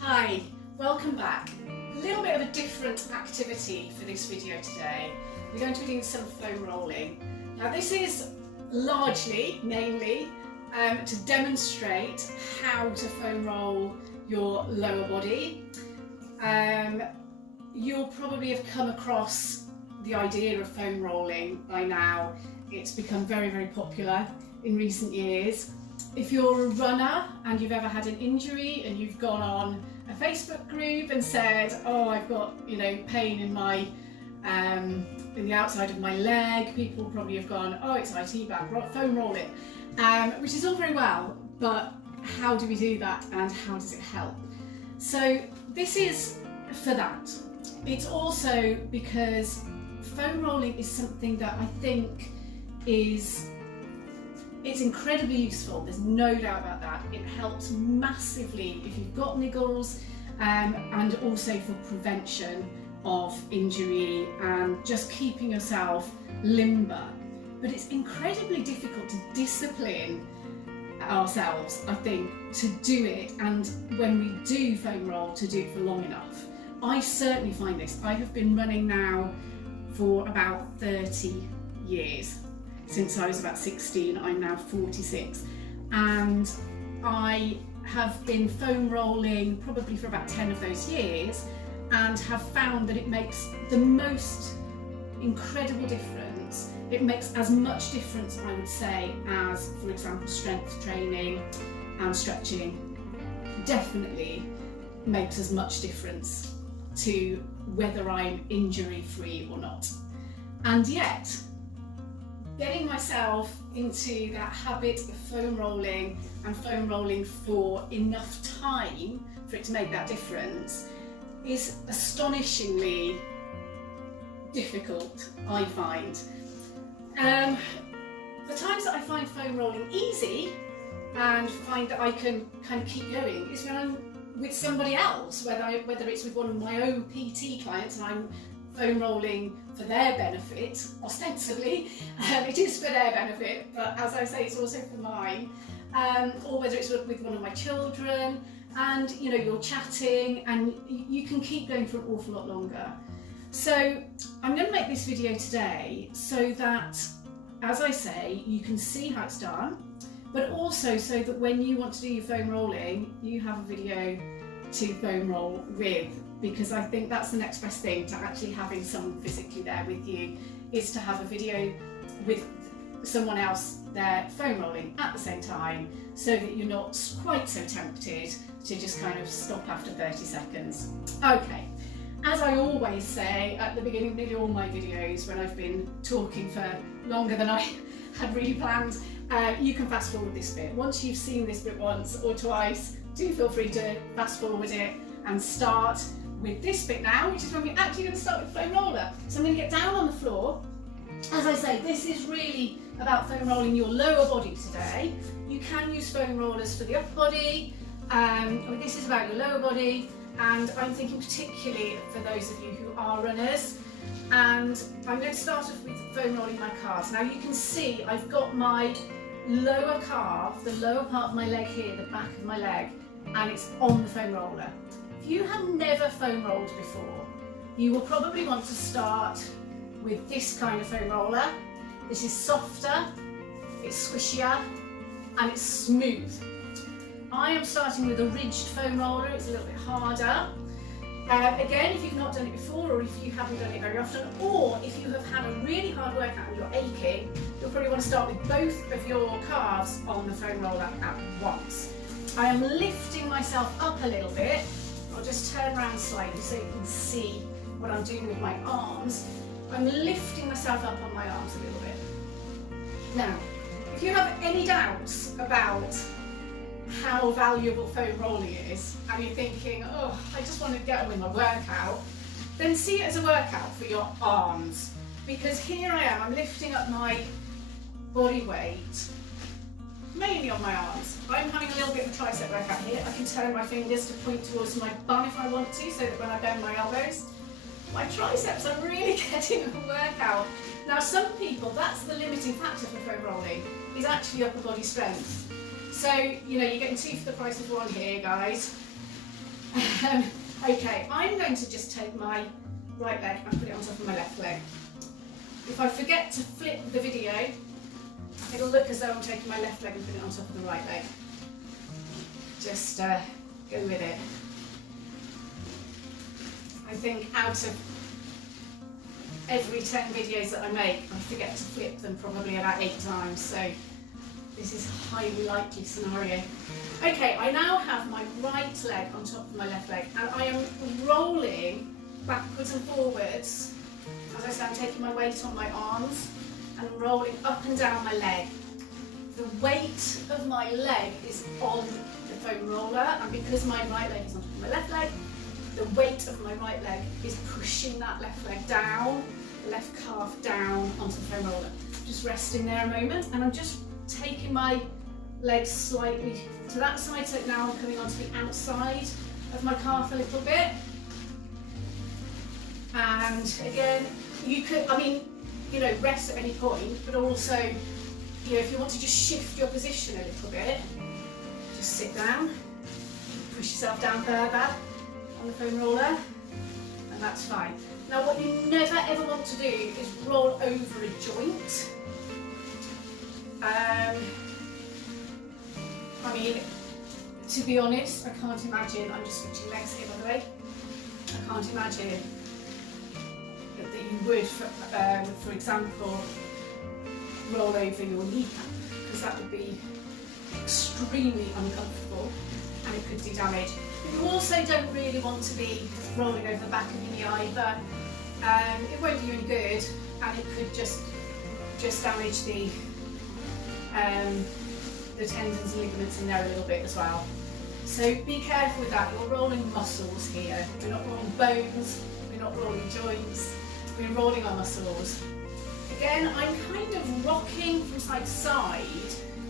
Hi, welcome back. A little bit of a different activity for this video today. We're going to be doing some foam rolling. Now this is mainly to demonstrate how to foam roll your lower body. You'll probably have come across the idea of foam rolling by now. It's become very, very popular in recent years. If you're a runner and you've ever had an injury and you've gone on a Facebook group and said, oh, I've got, pain in my in the outside of my leg, people probably have gone, oh, it's IT bad, foam roll it, which is all very well, but how do we do that and how does it help? So this is for that. It's also because foam rolling is something that I think it's incredibly useful, there's no doubt about that. It helps massively if you've got niggles and also for prevention of injury and just keeping yourself limber. But it's incredibly difficult to discipline ourselves, I think, to do it, and when we do foam roll, to do it for long enough. I certainly find this. I have been running now for about 30 years. Since I was about 16, I'm now 46, and I have been foam rolling probably for about 10 of those years and have found that it makes the most incredible difference. It makes as much difference, I would say, as, for example, strength training and stretching. Definitely makes as much difference to whether I'm injury-free or not. And yet, getting myself into that habit of foam rolling and foam rolling for enough time for it to make that difference is astonishingly difficult, I find. The times that I find foam rolling easy and find that I can kind of keep going is when I'm with somebody else, whether it's with one of my own PT clients and I'm foam rolling for their benefit, ostensibly. It is for their benefit, but as I say, it's also for mine. Or whether it's with one of my children, and you're chatting and you can keep going for an awful lot longer. So I'm going to make this video today so that, as I say, you can see how it's done, but also so that when you want to do your foam rolling, you have a video to foam roll with. Because I think that's the next best thing to actually having someone physically there with you, is to have a video with someone else there foam rolling at the same time, so that you're not quite so tempted to just kind of stop after 30 seconds. Okay, as I always say at the beginning of nearly all my videos when I've been talking for longer than I had really planned, you can fast forward this bit. Once you've seen this bit once or twice, do feel free to fast forward it and start with this bit now, which is when we're actually going to start with foam roller. So I'm going to get down on the floor. As I say, this is really about foam rolling your lower body today. You can use foam rollers for the upper body, but this is about your lower body, and I'm thinking particularly for those of you who are runners. And I'm going to start off with foam rolling my calves. Now you can see I've got my lower calf, the lower part of my leg here, the back of my leg, and it's on the foam roller. If you have never foam rolled before, you will probably want to start with this kind of foam roller. This is softer, it's squishier, and it's smooth. I am starting with a ridged foam roller, it's a little bit harder. Again, if you've not done it before, or if you haven't done it very often, or if you have had a really hard workout and you're aching, you'll probably want to start with both of your calves on the foam roller at once. I am lifting myself up a little bit. I'll just turn around slightly so you can see what I'm doing with my arms. I'm lifting myself up on my arms a little bit. Now, if you have any doubts about how valuable foam rolling is, and you're thinking, oh, I just want to get on with my workout, then see it as a workout for your arms. Because here I am, I'm lifting up my body weight, mainly on my arms. I'm having a little bit of a tricep workout here. I can turn my fingers to point towards my bum if I want to, so that when I bend my elbows, my triceps are really getting a workout. Now some people, that's the limiting factor for foam rolling, is actually upper body strength. So, you're getting two for the price of one here, guys. Okay, I'm going to just take my right leg and put it on top of my left leg. If I forget to flip the video, it'll look as though I'm taking my left leg and putting it on top of the right leg. Just go with it. I think out of every 10 videos that I make, I forget to flip them probably about 8 times, so this is a highly likely scenario. Okay, I now have my right leg on top of my left leg, and I am rolling backwards and forwards. As I said, I'm taking my weight on my arms and rolling up and down my leg. The weight of my leg is on the foam roller, and because my right leg is on top of my left leg, the weight of my right leg is pushing that left leg down, the left calf down onto the foam roller. Just resting there a moment, and I'm just taking my legs slightly to that side, so now I'm coming onto the outside of my calf a little bit. And again, you could, rest at any point, but also, if you want to just shift your position a little bit, just sit down, push yourself down further on the foam roller, and that's fine. Now, what you never ever want to do is roll over a joint. To be honest, I can't imagine, I'm just switching legs here by the way, I can't imagine that you would, for example, roll over your kneecap, because that would be extremely uncomfortable and it could do damage. But you also don't really want to be rolling over the back of your knee either. It won't do you any good, and it could just damage the tendons and ligaments in there a little bit as well. So be careful with that. You're rolling muscles here. We're not rolling bones, we're not rolling joints, we're rolling our muscles. Again, I'm kind of rocking from side to side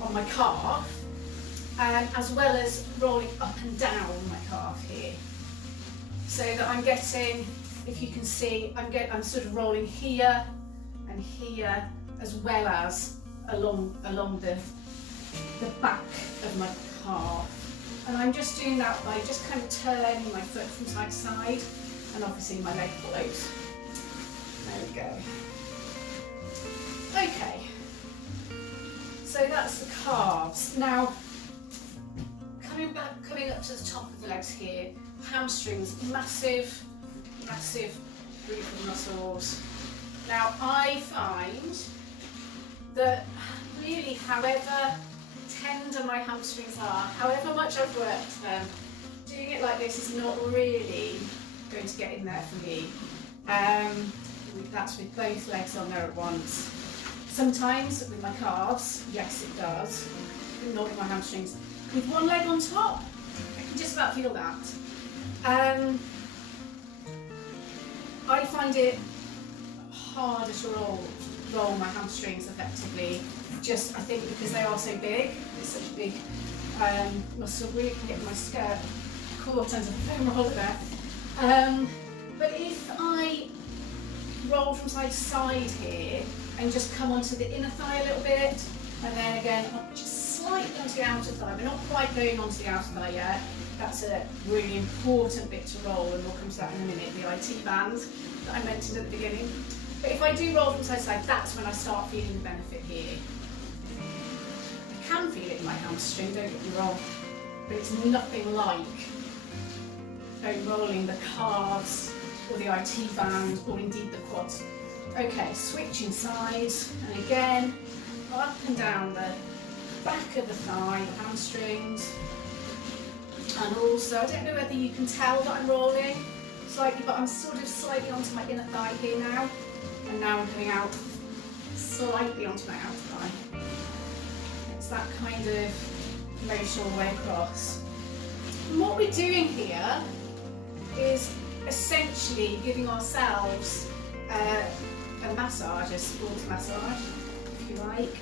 on my calf, as well as rolling up and down my calf here. So that I'm getting, if you can see, I'm sort of rolling here and here, as well as along the back of my calf. And I'm just doing that by just kind of turning my foot from side to side, and obviously my leg follows. There we go. Okay, so that's the calves. Now, coming up to the top of the legs here, hamstrings, massive group of muscles. Now, I find that really, however tender my hamstrings are, however much I've worked them, doing it like this is not really going to get in there for me. That's with both legs on there at once. Sometimes with my calves, yes it does, but not with my hamstrings. With one leg on top, I can just about feel that. I find it harder to roll my hamstrings effectively, I think because they are so big. It's such a big muscle. Really can get my skirt caught under the foam roller there. But if I roll from side to side here and just come onto the inner thigh a little bit, and then again just slightly onto the outer thigh. We're not quite going onto the outer thigh yet. That's a really important bit to roll, and we'll come to that in a minute, the IT band that I mentioned at the beginning. But if I do roll from side to side, that's when I start feeling the benefit here. I can feel it in my hamstring, don't get me wrong, but it's nothing like rolling the calves or the IT band or indeed the quads. Okay, switching sides, and again, up and down the back of the thigh, hamstrings, and also, I don't know whether you can tell that I'm rolling slightly, but I'm sort of slightly onto my inner thigh here now, and now I'm coming out slightly onto my outer thigh. It's that kind of motion all the way across. And what we're doing here is essentially giving ourselves a massage, a sports massage, if you like.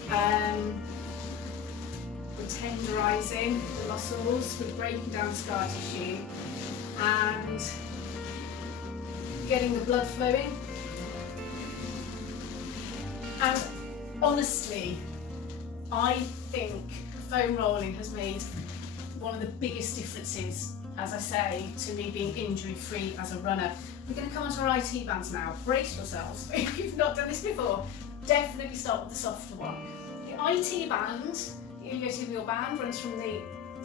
We're tenderising the muscles, we're breaking down scar tissue and getting the blood flowing. And honestly, I think foam rolling has made one of the biggest differences as I say, to me being injury free as a runner. We're going to come on to our IT bands now. Brace yourselves. If you've not done this before, definitely start with the softer one. The IT band, the iliotibial band, runs from the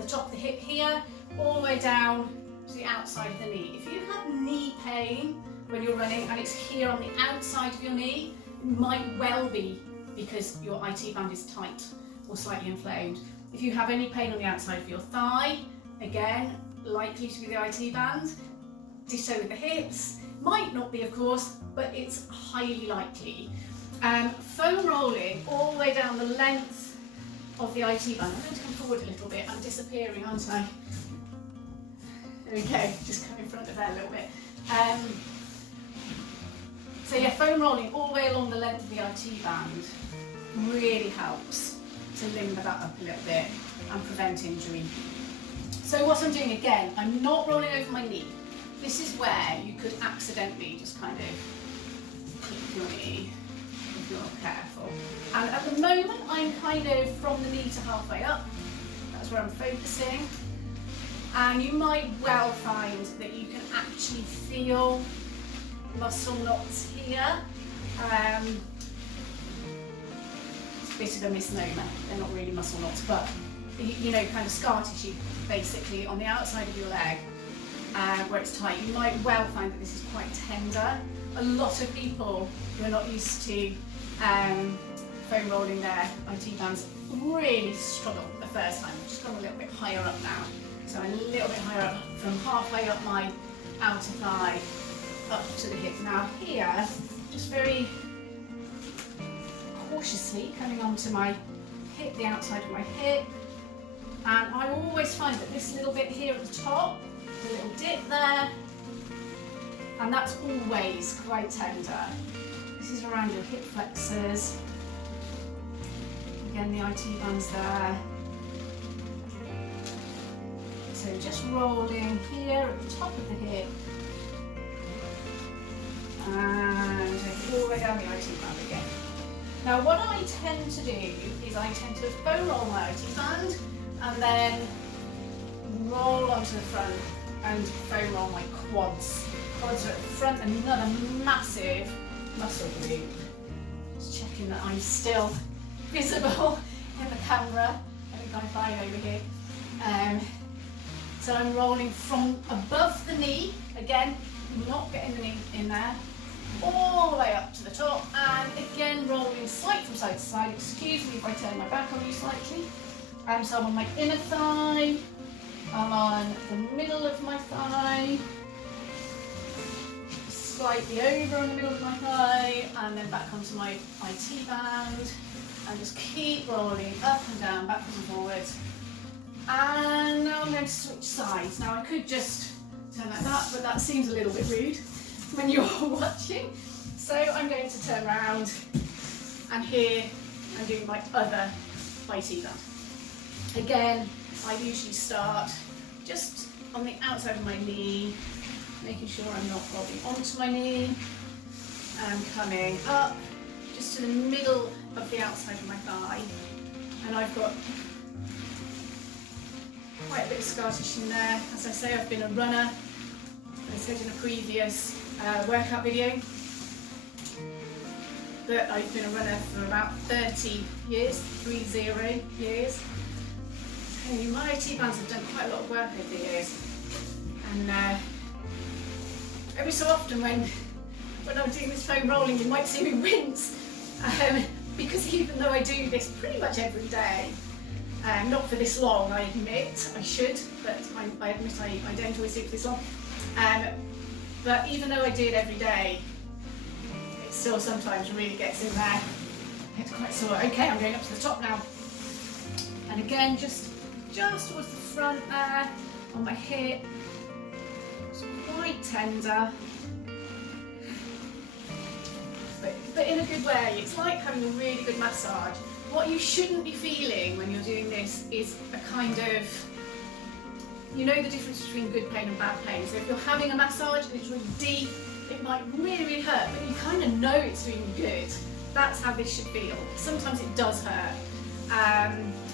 top of the hip here all the way down to the outside of the knee. If you have knee pain when you're running and it's here on the outside of your knee, it might well be because your IT band is tight or slightly inflamed. If you have any pain on the outside of your thigh, again, likely to be the IT band. Ditto with the hips, might not be of course, but it's highly likely. Foam rolling all the way down the length of the IT band. I'm going to come forward a little bit. I'm disappearing, aren't I? There we go, just come in front of there a little bit. So yeah, foam rolling all the way along the length of the IT band really helps to limber that up a little bit and prevent injury. So what I'm doing again, I'm not rolling over my knee. This is where you could accidentally just kind of clip your knee if you're not careful. And at the moment, I'm kind of from the knee to halfway up. That's where I'm focusing. And you might well find that you can actually feel muscle knots here. It's a bit of a misnomer. They're not really muscle knots, but you know, kind of scar tissue basically on the outside of your leg where it's tight. You might well find that this is quite tender. A lot of people who are not used to foam rolling their IT bands really struggle the first time. I've just gone a little bit higher up now. So I'm a little bit higher up, from halfway up my outer thigh up to the hip. Now here, just very cautiously coming onto my hip, the outside of my hip. And I always find that this little bit here at the top, a little dip there, and that's always quite tender. This is around your hip flexors. Again, the IT band's there. So just rolling here at the top of the hip, and all the way down the IT band again. Now what I tend to do is I tend to foam roll my IT band and then roll onto the front and foam roll my quads. Quads are at the front, another massive muscle group. Just checking that I'm still visible in the camera. I think I'm fine over here. So I'm rolling from above the knee, again, not getting the knee in there, all the way up to the top, and again rolling slightly from side to side. Excuse me if I turn my back on you slightly. So I'm on my inner thigh, I'm on the middle of my thigh, slightly over on the middle of my thigh, and then back onto my IT band, and just keep rolling up and down, backwards and forwards. And now I'm going to switch sides. Now I could just turn like that, but that seems a little bit rude when you're watching. So I'm going to turn around, and here I'm doing my other IT band. Again, I usually start just on the outside of my knee, making sure I'm not rolling onto my knee, and coming up just to the middle of the outside of my thigh. And I've got quite a bit of scar tissue in there. As I say, I've been a runner, as I said in a previous workout video, that I've been a runner for about 30 years, 30 years. And my IT bands have done quite a lot of work over the years. And every so often when I'm doing this foam rolling, you might see me wince, because even though I do this pretty much every day, not for this long, I admit, I should, but I admit I don't always do it for this long. But even though I do it every day, it still sometimes really gets in there. It's quite sore. Okay, I'm going up to the top now. And again, just towards the front there, on my hip. It's quite tender. But in a good way. It's like having a really good massage. What you shouldn't be feeling when you're doing this is a kind of, you know the difference between good pain and bad pain. So if you're having a massage and it's really deep, it might really, really hurt, but you kind of know it's doing good. That's how this should feel. Sometimes it does hurt.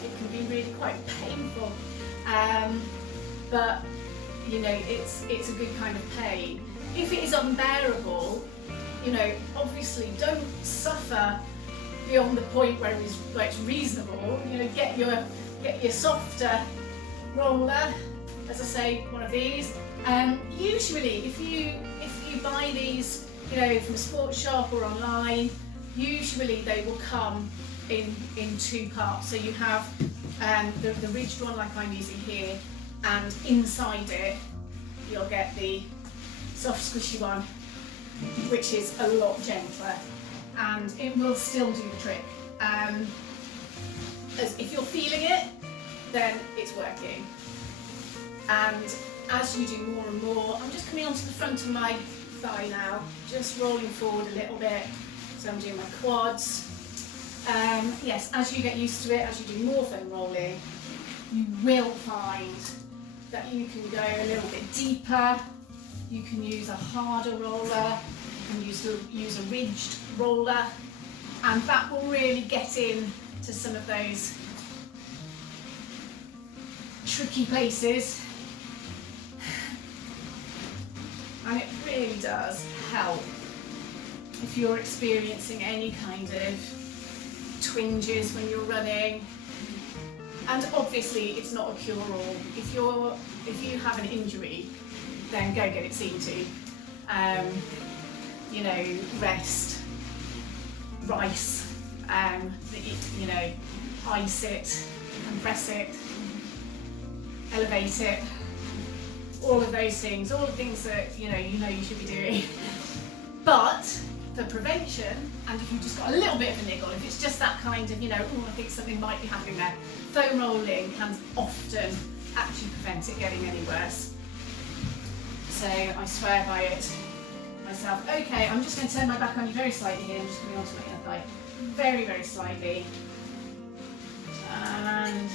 It can be really quite painful. But you know, it's a good kind of pain. If it is unbearable, you know, obviously don't suffer beyond the point where it's reasonable. You know, get your softer roller, as I say, one of these. Usually, if you buy these, you know, from a sports shop or online, usually they will come in two parts. So you have the ridged one like I'm using here, and inside it you'll get the soft squishy one, which is a lot gentler, and it will still do the trick. As if you're feeling it, then it's working. And as you do more and more, I'm just coming onto the front of my thigh now, just rolling forward a little bit. So I'm doing my quads. Yes, as you get used to it, as you do more foam rolling, you will find that you can go a little bit deeper. You can use a harder roller, you can use a ridged roller, and that will really get in to some of those tricky places. And it really does help if you're experiencing any kind of twinges when you're running. And obviously it's not a cure-all. If you have an injury, then go get it seen to. You know, rest, rice, you know, ice it, compress it, elevate it, all of those things, all the things that you know you should be doing. But for prevention, and if you've just got a little bit of a niggle, if it's just that kind of, you know, oh, I think something might be happening there, foam rolling can often actually prevent it getting any worse. So I swear by it myself. Okay, I'm just going to turn my back on you very slightly here. I'm just coming onto my inner thigh, very, very slightly. And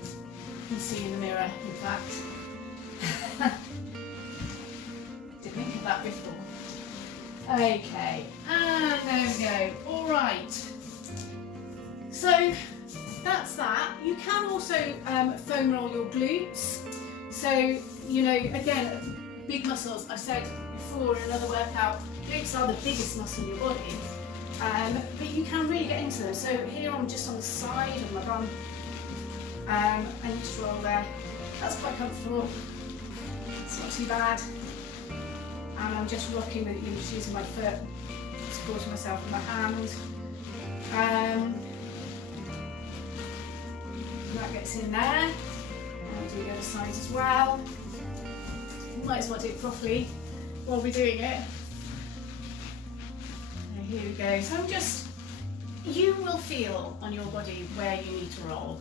you can see in the mirror, in fact. Didn't think of that before. Okay, and there we go. All right. So that's that. You can also foam roll your glutes. So, you know, again, big muscles. I said before in another workout, glutes are the biggest muscle in your body. But you can really get into them. So here I'm just on the side of my bum, and you just roll there. That's quite comfortable. It's not too bad. And I'm just rocking with it, just using my foot, supporting myself with my hand. That gets in there. I'll do the other side as well. Might as well do it properly while we're doing it. And here we go. So I'm just, you will feel on your body where you need to roll.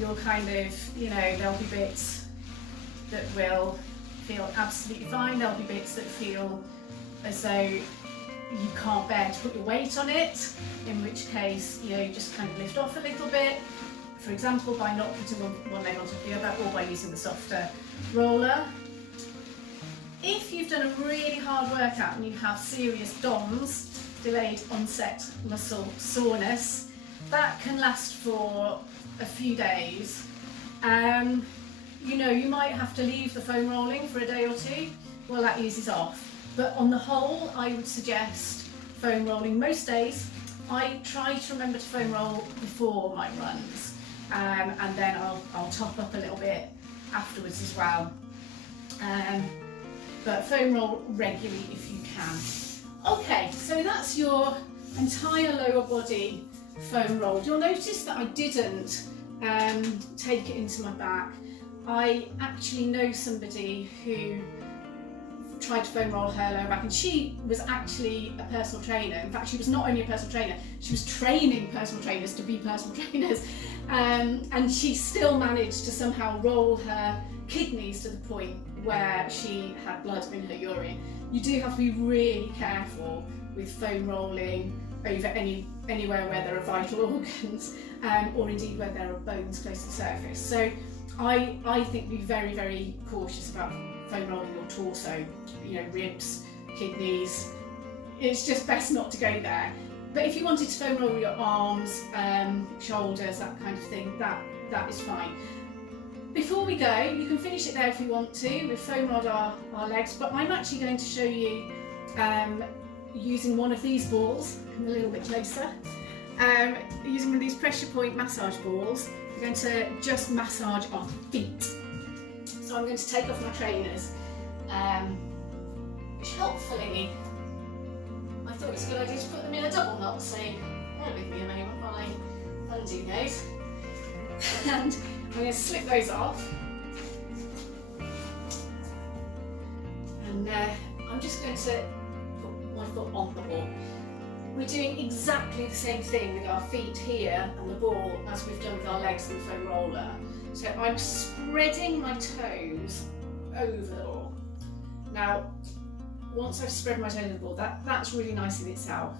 You'll kind of, you know, there'll be bits that will feel absolutely fine. There'll be bits that feel as though you can't bear to put your weight on it, in which case, you know, you just kind of lift off a little bit. For example, by not putting one leg on top of the other, or by using the softer roller. If you've done a really hard workout and you have serious DOMS, delayed onset muscle soreness, that can last for a few days. You know, you might have to leave the foam rolling for a day or two while that eases off. But on the whole, I would suggest foam rolling most days. I try to remember to foam roll before my runs, and then I'll top up a little bit afterwards as well. But foam roll regularly if you can. Okay, so that's your entire lower body foam roll. You'll notice that I didn't take it into my back. I actually know somebody who tried to foam roll her lower back, and she was actually a personal trainer. In fact, she was not only a personal trainer, she was training personal trainers to be personal trainers, and she still managed to somehow roll her kidneys to the point where she had blood in her urine. You do have to be really careful with foam rolling over anywhere where there are vital organs, or indeed where there are bones close to the surface. So I think be very, very cautious about foam rolling your torso, you know, ribs, kidneys. It's just best not to go there. But if you wanted to foam roll your arms, shoulders, that kind of thing, that is fine. before we go, you can finish it there if you want to. We've foam rolled our legs, but I'm actually going to show you using one of these balls. Come a little bit closer. Using one of these pressure point massage balls, we're going to just massage our feet. So I'm going to take off my trainers, which hopefully, I thought it was a good idea to put them in a double knot, so bear with me a moment while I undo those. And I'm going to slip those off. And I'm just going to put my foot on the ball. We're doing exactly the same thing with our feet here and the ball as we've done with our legs and the foam roller. So I'm spreading my toes over the ball. Now, once I've spread my toes over the ball, that's really nice in itself.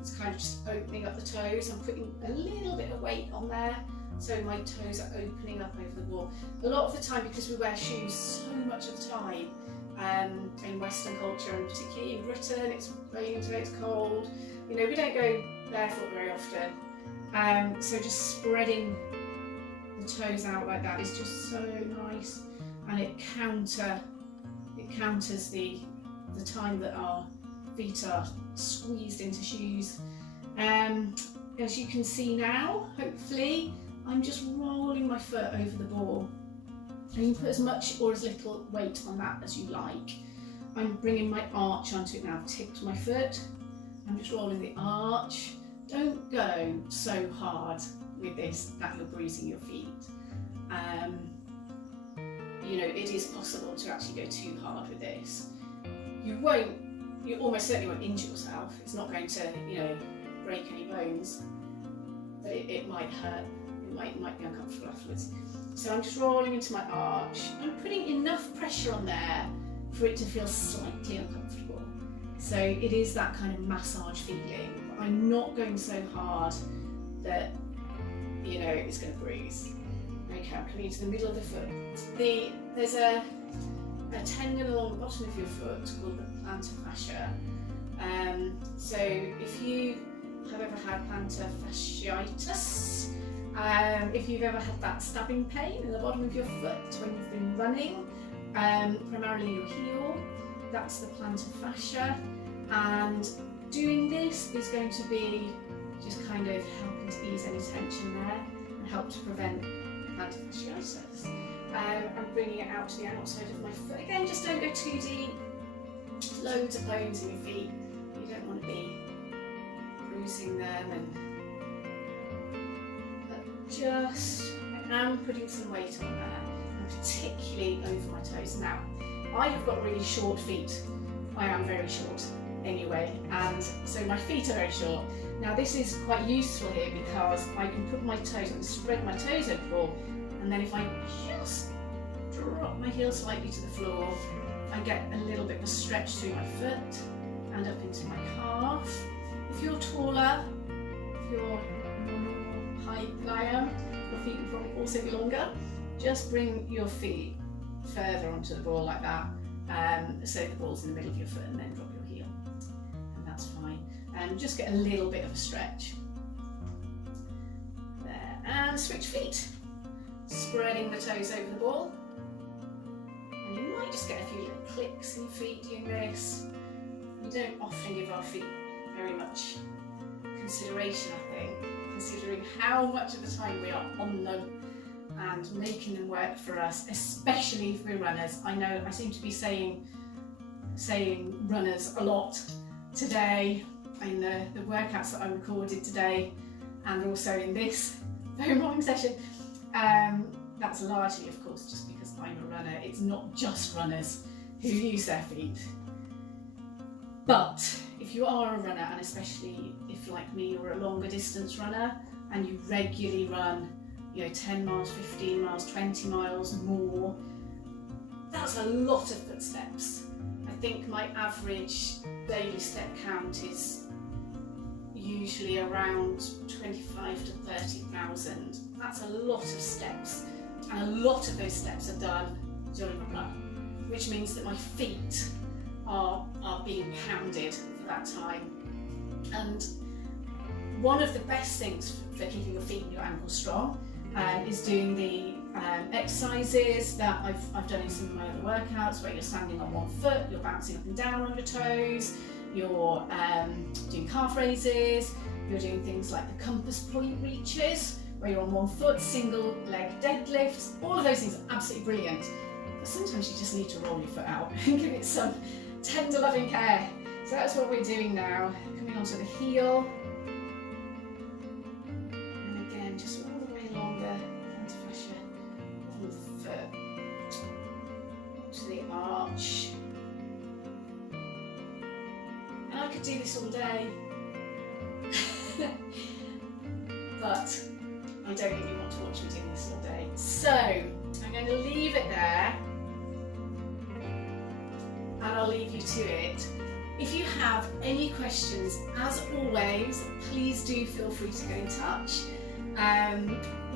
It's kind of just opening up the toes. I'm putting a little bit of weight on there, so my toes are opening up over the ball. A lot of the time, because we wear shoes so much of the time, in Western culture and particularly in Britain, it's raining today, it's cold. You know, we don't go barefoot very often. So just spreading the toes out like that is just so nice, and it counters the time that our feet are squeezed into shoes. As you can see now, hopefully, I'm just rolling my foot over the ball. And you can put as much or as little weight on that as you like. I'm bringing my arch onto it now. I've tipped my foot. I'm just rolling the arch. Don't go so hard with this that you're bruising your feet. You know, it is possible to actually go too hard with this. You almost certainly won't injure yourself. It's not going to, you know, break any bones, but it might hurt. It might be uncomfortable afterwards. So I'm just rolling into my arch. I'm putting enough pressure on there for it to feel slightly uncomfortable. So it is that kind of massage feeling. But I'm not going so hard that, you know, it's going to bruise. Okay, I'm coming into the middle of the foot. There's a tendon along the bottom of your foot called the plantar fascia. So if you have ever had plantar fasciitis, if you've ever had that stabbing pain in the bottom of your foot when you've been running, primarily your heel, that's the plantar fascia. And doing this is going to be just kind of helping to ease any tension there and help to prevent plantar fasciitis. I'm bringing it out to the outside of my foot. Again, just don't go too deep. Loads of bones in your feet. You don't want to be bruising them, I am putting some weight on there, and particularly over my toes. Now, I have got really short feet. I am very short anyway, and so my feet are very short. Now this is quite useful here because I can put my toes and spread my toes over the ball, and then if I just drop my heel slightly to the floor, I get a little bit of a stretch through my foot and up into my calf. If you're taller, if you're more normal height than I am, your feet will probably also be longer. Just bring your feet further onto the ball like that, so the ball's in the middle of your foot, and then drop your heel, and that's fine. And just get a little bit of a stretch. There, and switch feet. Spreading the toes over the ball. And you might just get a few little clicks in your feet doing this. We don't often give our feet very much consideration, I think, considering how much of the time we are on them and making them work for us, especially if we're runners. I know I seem to be saying runners a lot today in the workouts that I recorded today, and also in this foam rolling session. That's largely, of course, just because I'm a runner. It's not just runners who use their feet. But if you are a runner, and especially if, like me, you're a longer distance runner and you regularly run, 10 miles, 15 miles, 20 miles more, that's a lot of footsteps. I think my average daily step count is usually around 25 to 30,000. That's a lot of steps, and a lot of those steps are done during a run, which means that my feet are being pounded for that time. And one of the best things for keeping your feet and your ankles strong is doing the exercises that I've done in some of my other workouts, where you're standing on one foot, you're bouncing up and down on your toes, you're doing calf raises, you're doing things like the compass point reaches, where you're on one foot, single leg deadlifts. All of those things are absolutely brilliant, but sometimes you just need to roll your foot out and give it some tender loving care. So that's what we're doing now. Coming onto the heel, and again just all the way along the plantar fascia of the foot to the arch. And I could do this all day, but I don't really want to watch me doing this all day. So I'm going to leave it there, and I'll leave you to it. If you have any questions, as always, please do feel free to get in touch.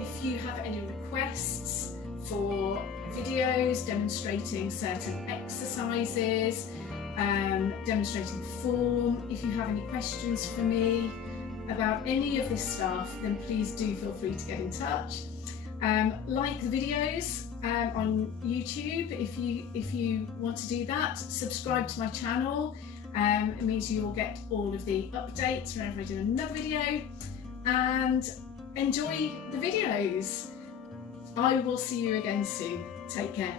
If you have any requests for videos demonstrating certain exercises, demonstrating form, if you have any questions for me about any of this stuff, then please do feel free to get in touch. Like the videos on YouTube if you want to do that. Subscribe to my channel. It means you will get all of the updates whenever I do another video, and enjoy the videos. I will see you again soon. Take care.